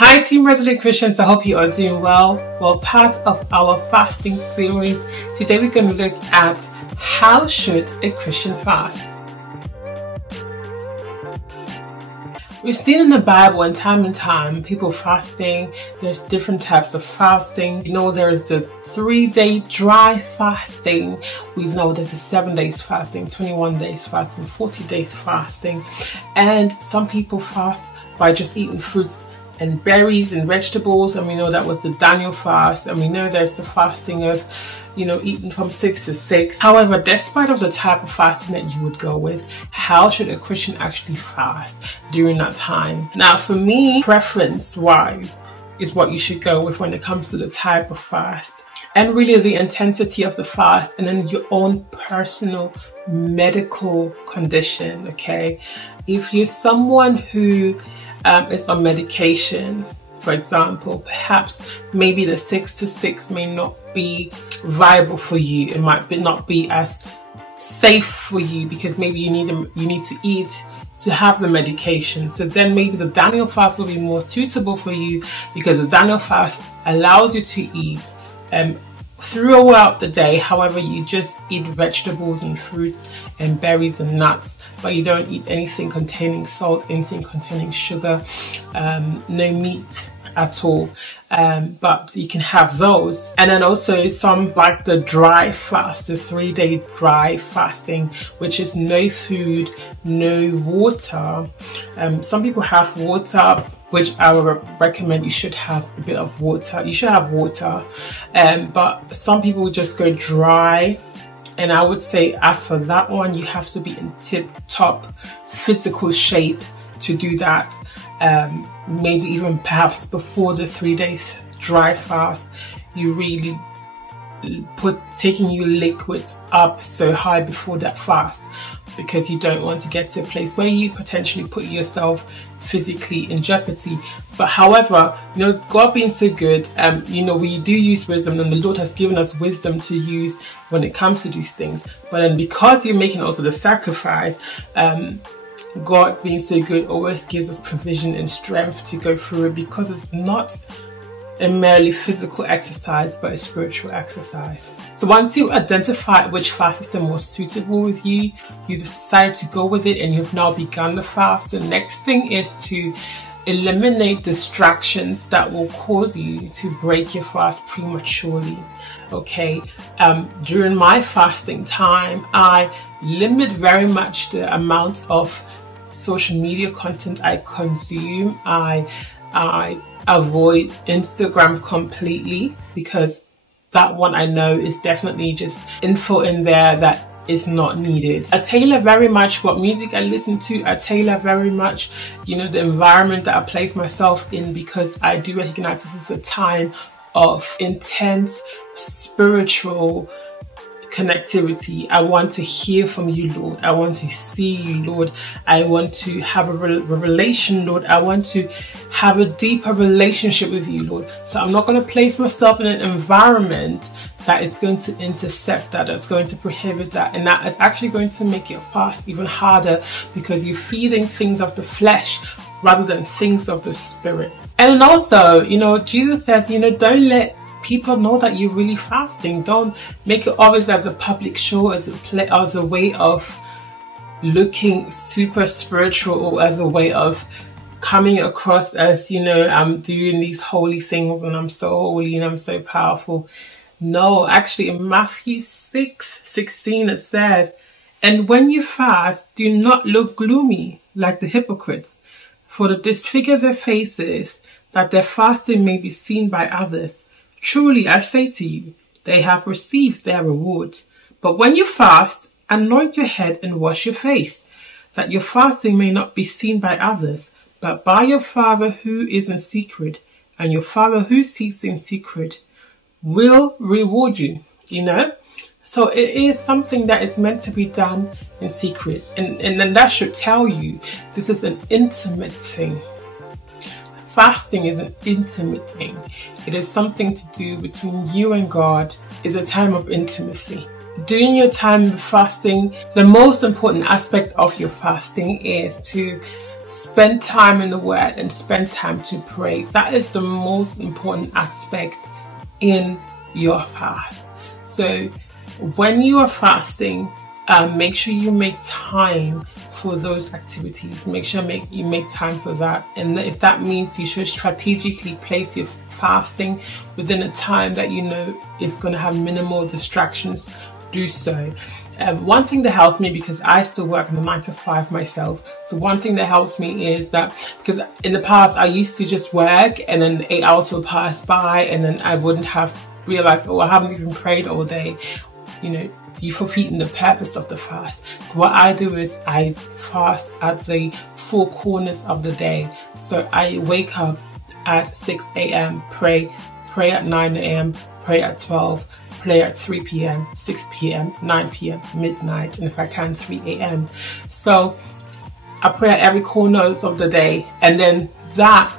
Hi Team Resolute Christians, I hope you are doing well. Well, part of our fasting series, today we're going to look at how should a Christian fast. We've seen in the Bible and time people fasting. There's different types of fasting. You know, there's the 3-day dry fasting. We know there's a 7 days fasting, 21 days fasting, 40 days fasting. And some people fast by just eating fruits and berries and vegetables, and we know that was the Daniel fast, and we know there's the fasting of, eating from 6 to 6. However, despite of the type of fasting that you would go with, how should a Christian actually fast during that time? Now, for me, preference-wise, is what you should go with when it comes to the type of fast, and really the intensity of the fast, and then your own personal medical condition, okay? If you're someone who is on medication, for example, perhaps maybe the 6 to 6 may not be viable for you. It might not be as safe for you because maybe you need to eat to have the medication. So then maybe the Daniel fast will be more suitable for you, because the Daniel fast allows you to eat throughout the day. However, you just eat vegetables and fruits and berries and nuts, but you don't eat anything containing salt, anything containing sugar, no meat at all, but you can have those. And then also some like the dry fast, the 3-day dry fasting, which is no food, no water. Some people have water, which I would recommend you should have a bit of water. You should have water, but some people just go dry. And I would say, as for that one, you have to be in tip-top physical shape to do that. Maybe even perhaps before the 3 days dry fast, you really taking your liquids up so high before that fast, because you don't want to get to a place where you potentially put yourself physically in jeopardy. But however, God being so good, we do use wisdom, and the Lord has given us wisdom to use when it comes to these things. But then because you're making also the sacrifice, God being so good always gives us provision and strength to go through it, because it's not a merely physical exercise but a spiritual exercise. So once you identify which fast is the most suitable with you, you decide to go with it, and you've now begun the fast. The next thing is to eliminate distractions that will cause you to break your fast prematurely. Okay, during my fasting time, I limit very much the amount of social media content I consume. I avoid Instagram completely, because that one I know is definitely just info in there that is not needed. I tailor very much what music I listen to. I tailor very much, the environment that I place myself in, because I do recognize this is a time of intense spiritual connectivity. I want to hear from you, Lord. I want to see you, Lord. I want to have a revelation, Lord. I want to have a deeper relationship with you, Lord. So I'm not going to place myself in an environment that is going to intercept that, that's going to prohibit that, and that is actually going to make your fast even harder, because you're feeding things of the flesh rather than things of the spirit. And also, Jesus says, don't let people know that you're really fasting. Don't make it always as a public show, as a way of looking super spiritual, or as a way of coming across as, I'm doing these holy things and I'm so holy and I'm so powerful. No, actually in Matthew 6:16 it says, "And when you fast, do not look gloomy like the hypocrites, for to disfigure their faces, that their fasting may be seen by others. Truly, I say to you, they have received their reward. But when you fast, anoint your head and wash your face, that your fasting may not be seen by others, but by your Father who is in secret, and your Father who sees in secret will reward you." So it is something that is meant to be done in secret. And then that should tell you this is an intimate thing. Fasting is an intimate thing. It is something to do between you and God. It's a time of intimacy. During your time of fasting, the most important aspect of your fasting is to spend time in the Word and spend time to pray. That is the most important aspect in your fast. So when you are fasting, make sure you make time for those activities. Make sure you make time for that. And if that means you should strategically place your fasting within a time that you know is going to have minimal distractions, do so. One thing that helps me, because I still work in a 9 to 5 myself, so one thing that helps me is that, because in the past I used to just work and then 8 hours will pass by and then I wouldn't have realized, oh, I haven't even prayed all day. You know, you're forfeiting the purpose of the fast. So what I do is I fast at the 4 corners of the day. So I wake up at 6 a.m, pray at 9 a.m, pray at 12, pray at 3 p.m, 6 p.m, 9 p.m, midnight, and if I can 3 a.m. So I pray at every corner of the day, and then that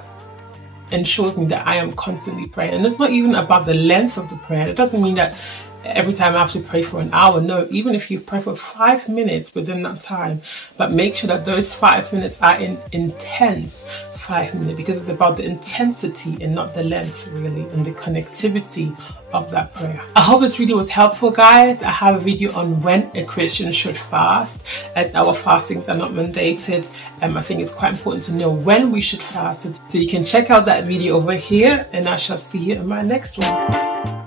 ensures me that I am constantly praying. And it's not even about the length of the prayer. It doesn't mean that every time I have to pray for an hour. No, even if you pray for 5 minutes within that time, but make sure that those 5 minutes are intense 5 minutes, because it's about the intensity and not the length, really, and the connectivity of that prayer. I hope this video was helpful, guys. I have a video on when a Christian should fast, as our fastings are not mandated. I think it's quite important to know when we should fast. So you can check out that video over here, and I shall see you in my next one.